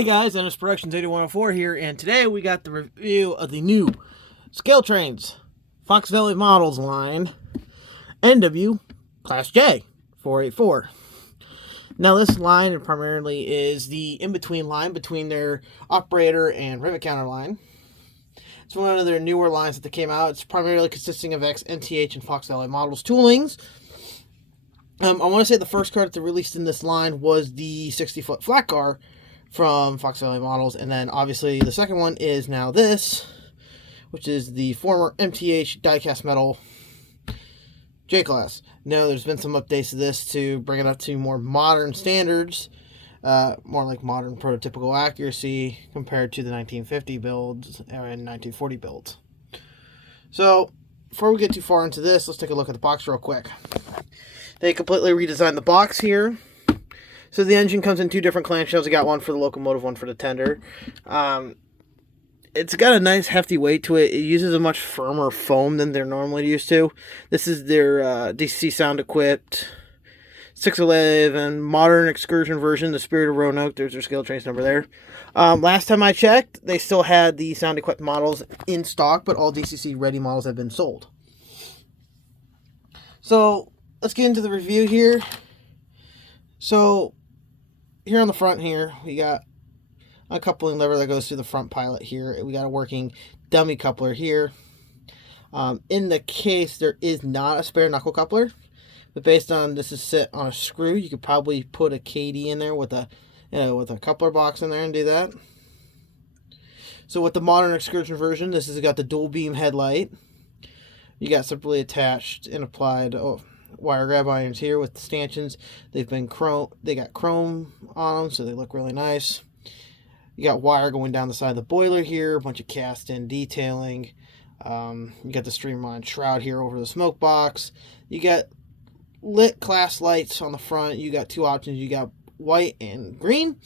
Hey guys, NS Productions 8104 here, and today we got the review of the new Scaletrains Fox Valley Models line N&W Class J 484. Now this line primarily is the in-between line between their operator and rivet counter line. It's one of their newer lines that they came out. It's primarily consisting of NTH and Fox Valley Models toolings. I want to say the first car that they released in this line was the 60-foot flat car from Fox Valley Models, and then obviously the second one is now this, which is the former MTH diecast metal J-Class. Now there's been some updates to this to bring it up to more modern standards, more like modern prototypical accuracy compared to the 1950 builds and 1940 builds. So before we get too far into this, let's take a look at the box real quick. They completely redesigned the box here. So the engine comes in two different clamshells. You got one for the locomotive, one for the tender. It's got a nice hefty weight to it. It uses a much firmer foam than they're normally used to. This is their DC sound equipped 611 modern excursion version, the Spirit of Roanoke. There's their Scaletrains number there. Last time I checked, they still had the sound equipped models in stock, but all DCC ready models have been sold. So let's get into the review here. So here on the front here, we got a coupling lever that goes through the front pilot here. We got a working dummy coupler here. In the case, there is not a spare knuckle coupler, but based on this is set on a screw, you could probably put a KD in there with a, with a coupler box in there and do that. So with the modern excursion version, this has got the dual beam headlight. You got separately attached and applied wire grab irons here with the stanchions. They got chrome on them, so they look really nice. You got wire going down the side of the boiler here, a bunch of cast-in detailing. You got the streamlined shroud here over the smoke box. You got lit class lights on the front. You got two options. You got white and green.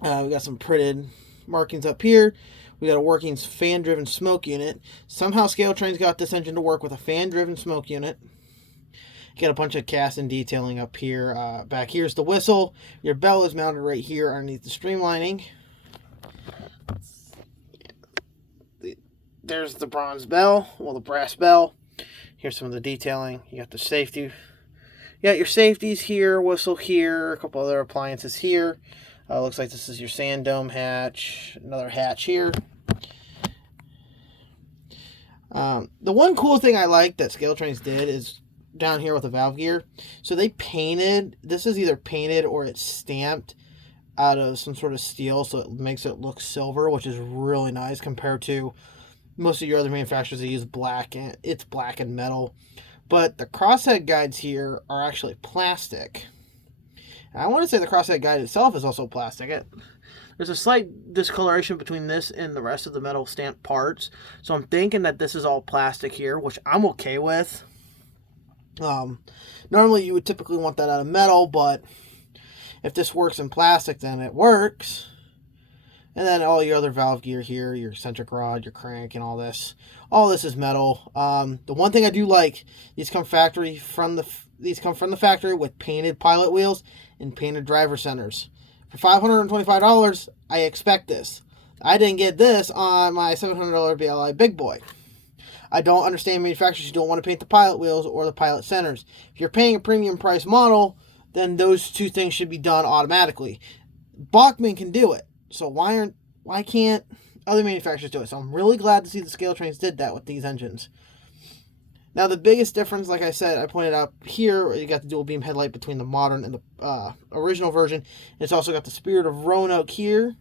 We got some printed markings up here. We got a working fan-driven smoke unit. Somehow Scaletrains got this engine to work with a fan-driven smoke unit. You got a bunch of cast and detailing up here. Back here's the whistle. Your bell is mounted right here underneath the streamlining. There's the bronze bell, well, the brass bell. Here's some of the detailing. You got the safety. You got your safeties here, whistle here, a couple other appliances here. Looks like this is your sand dome hatch, another hatch here. The one cool thing I like that Scaletrains did is down here with the valve gear. So they painted, this is either painted or it's stamped out of some sort of steel, so it makes it look silver, which is really nice compared to most of your other manufacturers that use black, and it's black and metal. But the crosshead guides here are actually plastic. And I want to say the crosshead guide itself is also plastic. There's a slight discoloration between this and the rest of the metal stamped parts, so I'm thinking that this is all plastic here, which I'm okay with. Normally you would typically want that out of metal, but if this works in plastic, then it works. And then all your other valve gear here, your eccentric rod, your crank, and all this is metal. The one thing I do like, these come from the factory with painted pilot wheels and painted driver centers. For $525, I expect this. I didn't get this on my $700 BLI Big Boy. I don't understand manufacturers who don't want to paint the pilot wheels or the pilot centers. If you're paying a premium price model, then those two things should be done automatically. Bachmann can do it, so why can't other manufacturers do it? So I'm really glad to see the Scaletrains did that with these engines. Now the biggest difference, like I said, I pointed out here, you got the dual beam headlight between the modern and the original version. It's also got the Spirit of Roanoke here,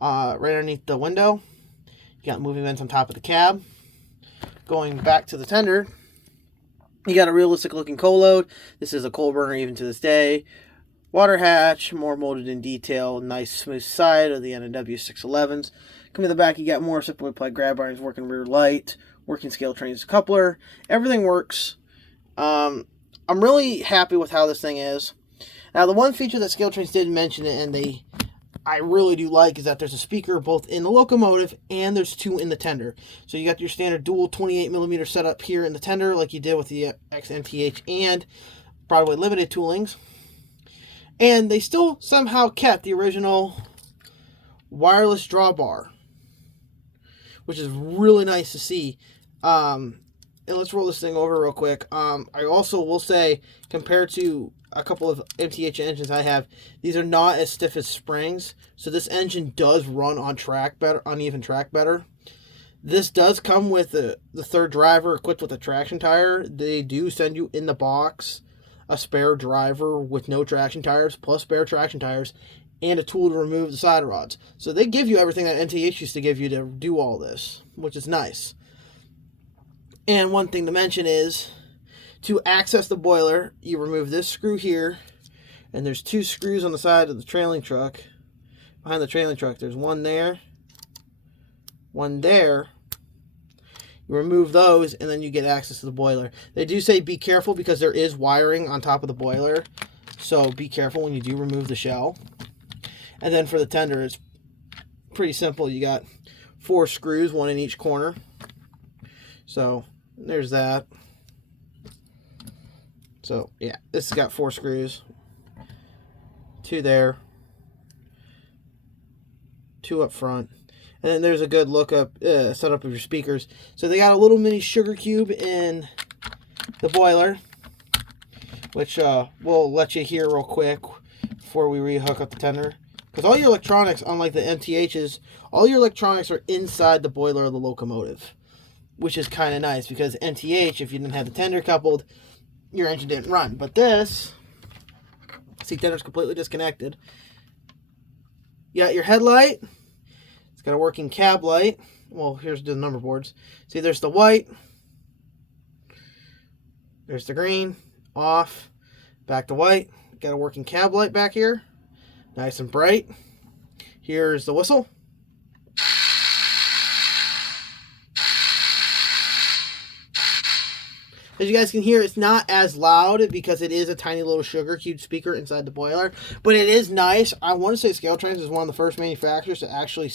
right underneath the window. You got moving vents on top of the cab. Going back to the tender, you got a realistic looking coal load. This is a coal burner even to this day. Water hatch, more molded in detail, nice smooth side of the N&W 611s. Coming to the back, you got more separately applied grab irons, working rear light, working Scaletrains coupler. Everything works. I'm really happy with how this thing is. Now, the one feature that Scaletrains did mention, and I really do like, is that there's a speaker both in the locomotive and there's two in the tender. So you got your standard dual 28mm setup here in the tender, like you did with the XNTH and Broadway Limited toolings. And they still somehow kept the original wireless drawbar, which is really nice to see. And let's roll this thing over real quick. I also will say, compared to a couple of MTH engines I have, these are not as stiff as springs. So this engine does run on track better, uneven track better. This does come with the third driver equipped with a traction tire. They do send you in the box a spare driver with no traction tires, plus spare traction tires, and a tool to remove the side rods. So they give you everything that MTH used to give you to do all this, which is nice. And one thing to mention is, to access the boiler, you remove this screw here, and there's 2 screws on the side of the trailing truck, behind the trailing truck. There's one there, one there. You remove those, and then you get access to the boiler. They do say be careful because there is wiring on top of the boiler, so be careful when you do remove the shell. And then for the tender, it's pretty simple. You got 4 screws, 1 in each corner. So there's that. So yeah, this has got 4 screws, 2 there, 2 up front. And then there's a good setup of your speakers. So they got a little mini sugar cube in the boiler, which we'll let you hear real quick before we rehook up the tender. Because all your electronics, unlike the MTHs, all your electronics are inside the boiler of the locomotive, which is kind of nice, because MTH, if you didn't have the tender coupled, your engine didn't run. But this, see, tender's completely disconnected. You got your headlight. It's got a working cab light. Well, here's the number boards. See, there's the white. There's the green. Off. Back to white. Got a working cab light back here. Nice and bright. Here's the whistle. As you guys can hear, it's not as loud because it is a tiny little sugar cube speaker inside the boiler, but it is nice. I want to say Scaletrains is one of the first manufacturers to actually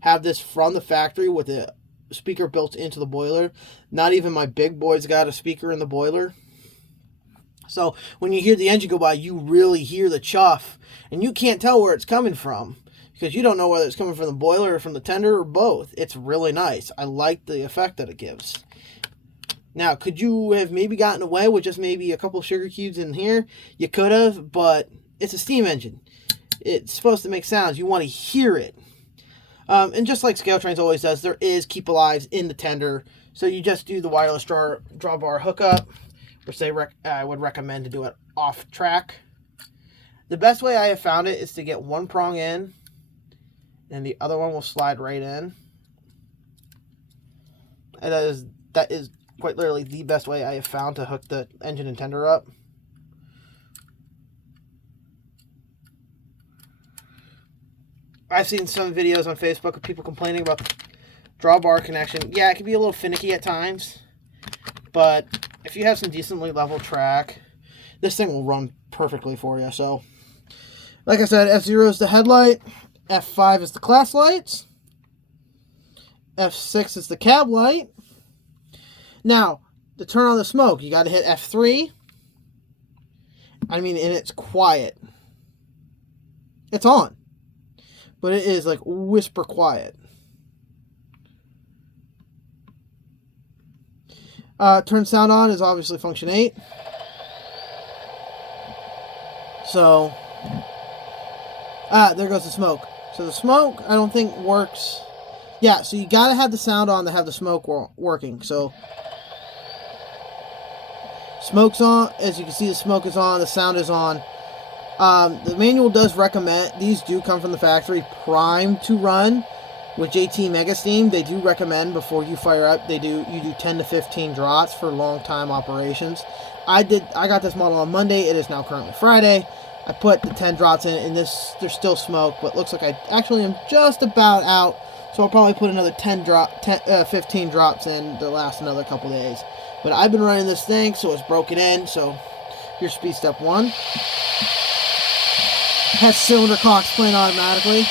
have this from the factory with a speaker built into the boiler. Not even my big boys got a speaker in the boiler. So when you hear the engine go by, you really hear the chuff, and you can't tell where it's coming from because you don't know whether it's coming from the boiler or from the tender or both. It's really nice. I like the effect that it gives. Now, could you have maybe gotten away with just maybe a couple of sugar cubes in here? You could have, but it's a steam engine. It's supposed to make sounds. You want to hear it. And just like Scaletrains always does, there is keep alives in the tender. So you just do the wireless drawbar hookup, which I would recommend to do it off track. The best way I have found it is to get one prong in, and the other one will slide right in. And that is quite literally the best way I have found to hook the engine and tender up. I've seen some videos on Facebook of people complaining about the drawbar connection. Yeah, it can be a little finicky at times, but if you have some decently level track, this thing will run perfectly for you. So, like I said, F0 is the headlight, F5 is the class lights, F6 is the cab light. Now, to turn on the smoke, you got to hit F3. I mean, and it's quiet. It's on. But it is like whisper quiet. Turn sound on is obviously function 8. So, there goes the smoke. So the smoke, I don't think works. Yeah, so you got to have the sound on to have the smoke working. So, smoke's on. As you can see, the smoke is on. The sound is on. The manual does recommend, these do come from the factory primed to run with JT Mega Steam. They do recommend before you fire up, you do 10 to 15 draughts for long time operations. I got this model on Monday. It is now currently Friday. I put the 10 draughts in, and there's still smoke, but looks like I actually am just about out. So I'll probably put another 15 drops in to last another couple days. But I've been running this thing, so it's broken in. So here's speed step 1. Has cylinder cocks playing automatically.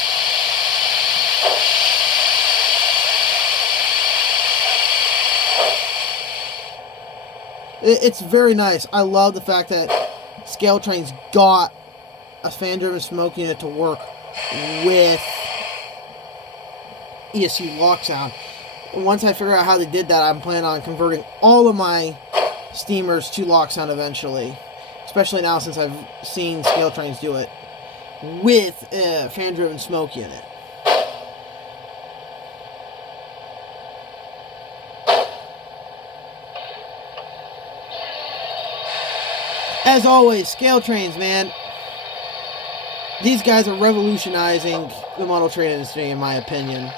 It's very nice. I love the fact that Scaletrains got a fan-driven smoke unit to work with ESC lock sound. Once I figure out how they did that, I'm planning on converting all of my steamers to lock sound eventually. Especially now since I've seen Scaletrains do it with a fan-driven smoke unit. As always, Scaletrains, man. These guys are revolutionizing the model train industry, in my opinion.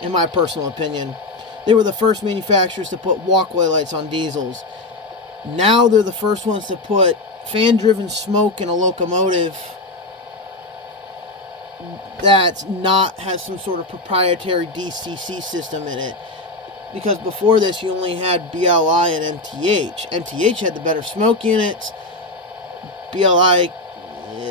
In my personal opinion. They were the first manufacturers to put walkway lights on diesels. Now they're the first ones to put fan-driven smoke in a locomotive that's not has some sort of proprietary DCC system in it. Because before this, you only had BLI and MTH. MTH had the better smoke units. BLI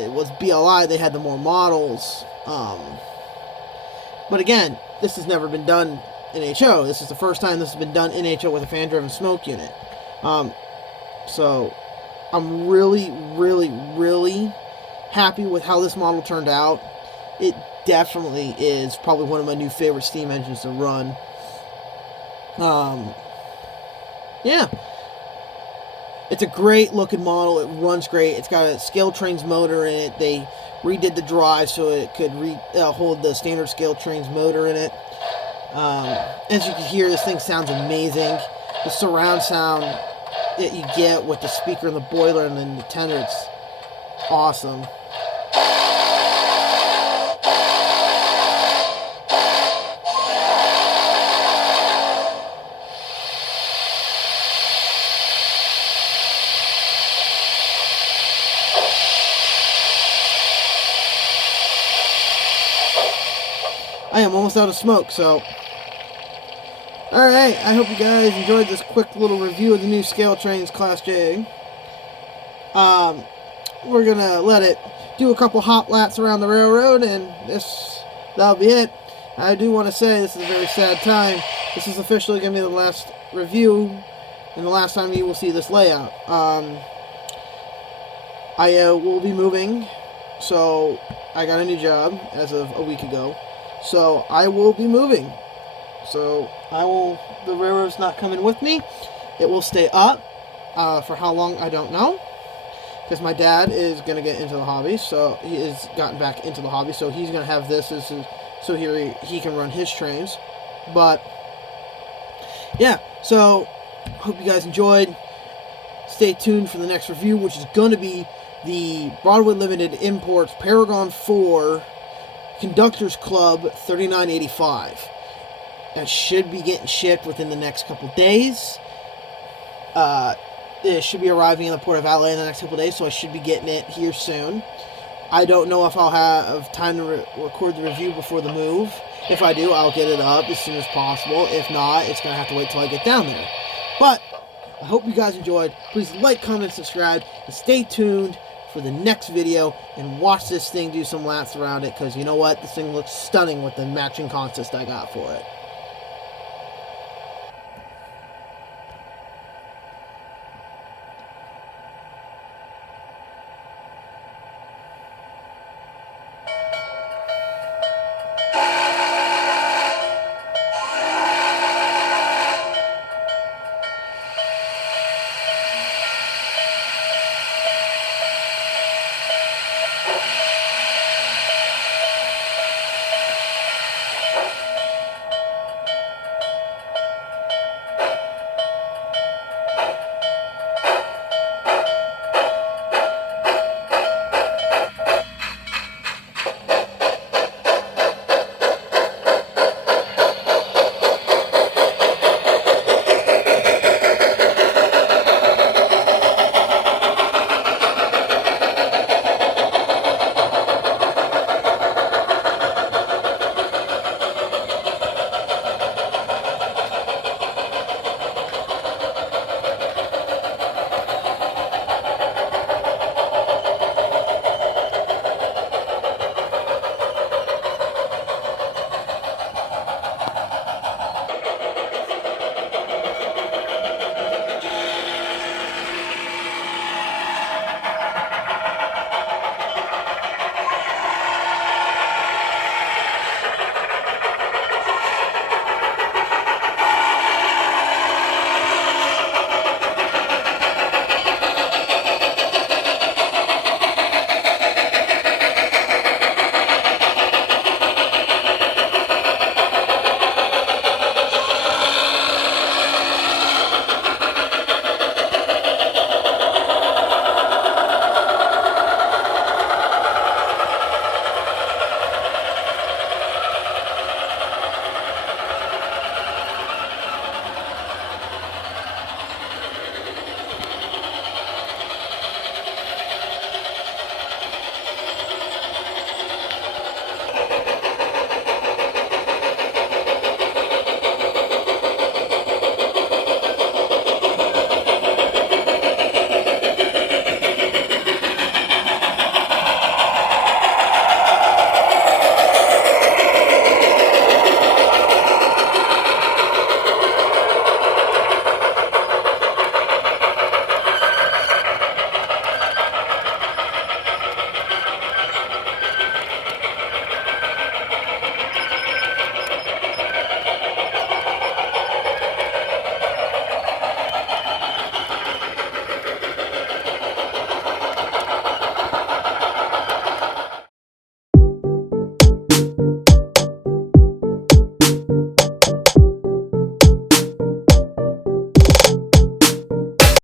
was BLI. They had the more models. But again, this has never been done in HO. This is the first time this has been done in HO with a fan-driven smoke unit. So I'm really, really, really happy with how this model turned out. It definitely is probably one of my new favorite steam engines to run. Yeah. It's a great looking model. It runs great. It's got a Scaletrains motor in it. They redid the drive so it could hold the standard Scaletrains motor in it. As you can hear, this thing sounds amazing. The surround sound that you get with the speaker and the boiler and then the tender, it's awesome. I am almost out of smoke, so... Alright, I hope you guys enjoyed this quick little review of the new Scaletrains Class J. We're gonna let it do a couple hop laps around the railroad, and that'll be it. I do want to say this is a very sad time. This is officially going to be the last review, and the last time you will see this layout. I will be moving, so I got a new job as of a week ago. So I will be moving. So the railroad's not coming with me. It will stay up. For how long, I don't know. Because my dad is going to get into the hobby. So he has gotten back into the hobby. So he's going to have this as his, so he can run his trains. But, yeah. So, hope you guys enjoyed. Stay tuned for the next review, which is going to be the Broadway Limited Imports Paragon 4 Conductors Club 3985. That should be getting shipped within the next couple days. It should be arriving in the Port of Adelaide in the next couple days, so I should be getting it here soon. I don't know if I'll have time to record the review before the move. If I do, I'll get it up as soon as possible. If not, it's going to have to wait till I get down there. But I hope you guys enjoyed. Please like, comment, subscribe, and stay tuned for the next video and watch this thing do some laps around it, because you know what? This thing looks stunning with the matching consist I got for it.